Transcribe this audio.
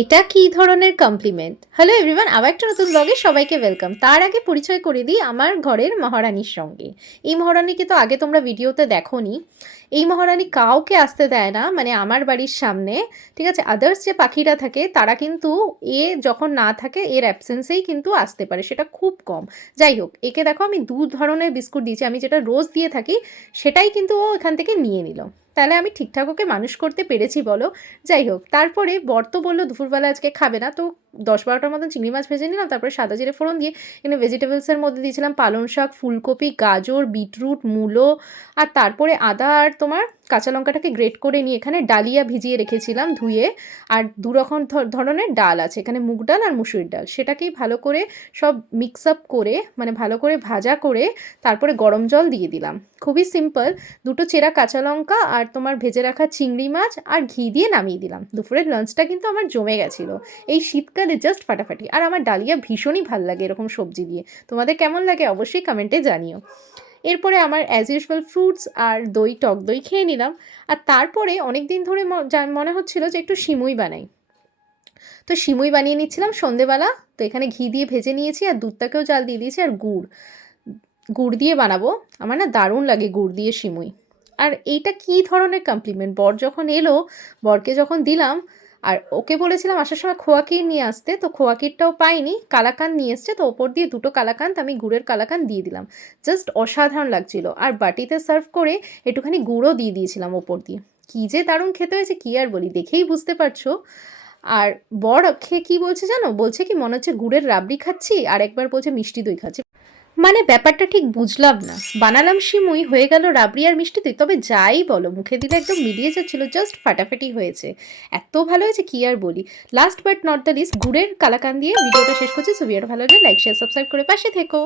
এটা কি ধরনের কমপ্লিমেন্ট? হ্যালো এভরিওয়ান, আবার একটা নতুন ব্লগে সবাইকে ওয়েলকাম। তার আগে পরিচয় করে দিই আমার ঘরের মহারানীর সঙ্গে। এই মহারানীকে তো আগে তোমরা ভিডিওতে দেখোনি। এই মহারানী কাউকে আসতে দেয় না, মানে আমার বাড়ির সামনে, ঠিক আছে? আদার্স যে পাখিরা থাকে তারা কিন্তু এ যখন না থাকে এর অ্যাবসেন্সেই কিন্তু আসতে পারে, সেটা খুব কম। যাই হোক, একে দেখো আমি দু ধরনের বিস্কুট দিয়েছি, আমি যেটা রোজ দিয়ে থাকি সেটাই কিন্তু ও এখান থেকে নিয়ে নিল। তাহলে আমি ঠিকঠাক ওকে মানুষ করতে পেরেছি বলো? যাই হোক, তারপরে বর তো বললো দুপুরবেলা আজকে খাবে না, তো 10-12টার মতন চিংড়ি মাছ ভেজে নিলাম, তারপরে সাদা জিরে ফোড়ন দিয়ে এখানে ভেজিটেবলসের মধ্যে দিয়েছিলাম পালং শাক, ফুলকপি, গাজর, বিটরুট, মূলো, আর তারপরে আদা আর তোমার কাঁচা লঙ্কাটাকে গ্রেট করে নিয়ে এখানে ডালিয়া ভিজিয়ে রেখেছিলাম ধুয়ে। আর দু রকম ধরনের ডাল আছে এখানে, মুগ ডাল আর মুসুরির ডাল, সেটাকেই ভালো করে সব মিক্স আপ করে, মানে ভালো করে ভাজা করে তারপরে গরম জল দিয়ে দিলাম। খুবই সিম্পল। দুটো চেরা কাঁচা লঙ্কা আর তোমার ভেজে রাখা চিংড়ি মাছ আর ঘি দিয়ে নামিয়ে দিলাম। দুপুরের লাঞ্চটা কিন্তু আমার জমে গেছিলো। এই শীতকালে জাস্ট ফাটাফাটি। আর আমার ডালিয়া ভীষণই ভাল লাগে এরকম সবজি দিয়ে। তোমাদের কেমন লাগে অবশ্যই কমেন্টে জানিও। এরপরে আমার অ্যাজ ইউজুয়াল ফ্রুটস আর দই, টক দই খেয়ে নিলাম। আর তারপরে অনেক দিন ধরে মনে হচ্ছিলো যে একটু সিমুই বানাই, তো সিমুই বানিয়ে নিচ্ছিলাম সন্ধেবেলা। তো এখানে ঘি দিয়ে ভেজে নিয়েছি আর দুধটাকেও জাল দিয়ে দিয়েছি, আর গুড় গুড় দিয়ে বানাবো। আমার না দারুণ লাগে গুড় দিয়ে সিমুই। আর এইটা কি ধরনের কমপ্লিমেন্ট! বর যখন এলো, বরকে যখন দিলাম, আর ওকে বলেছিলাম আসার সময় খোয়া ক্ষীর নিয়ে আসতে, তো খোয়া ক্ষীরটাও পাইনি, কালাকাঁদ নিয়ে এসছে, তো ওপর দিয়ে দুটো কালাকাঁদ আমি গুড়ের কালাকাঁদ দিয়ে দিলাম। জাস্ট অসাধারণ লাগছিল। আর বাটিতে সার্ভ করে একটুখানি গুঁড়ও দিয়ে দিয়েছিলাম ওপর দিয়ে। কী যে দারুণ খেতে হয়েছে, কী আর বলি, দেখেই বুঝতে পারছো। আর বর খেয়ে কী বলছে জানো? বলছে কি মনে হচ্ছে গুড়ের রাবড়ি খাচ্ছি, আর একবার বলছে মিষ্টি দই খাচ্ছি। মানে ব্যাপারটা ঠিক বুঝলাম না। বানালাম সিমুই, হয়ে গেল রাবড়ি আর মিষ্টি দই। তবে যাই বলো, মুখে দিলে একদম মিলিয়ে যাচ্ছিল, জাস্ট ফাটাফাটি হয়েছে। এত ভালো হয়েছে কি আর বলি। Last but not the least, গুড়ের কালাকান দিয়ে ভিডিওটা শেষ করছি। সো ভিডিওটা ভালো লাগলে লাইক, শেয়ার, সাবস্ক্রাইব করে পাশে থেকো।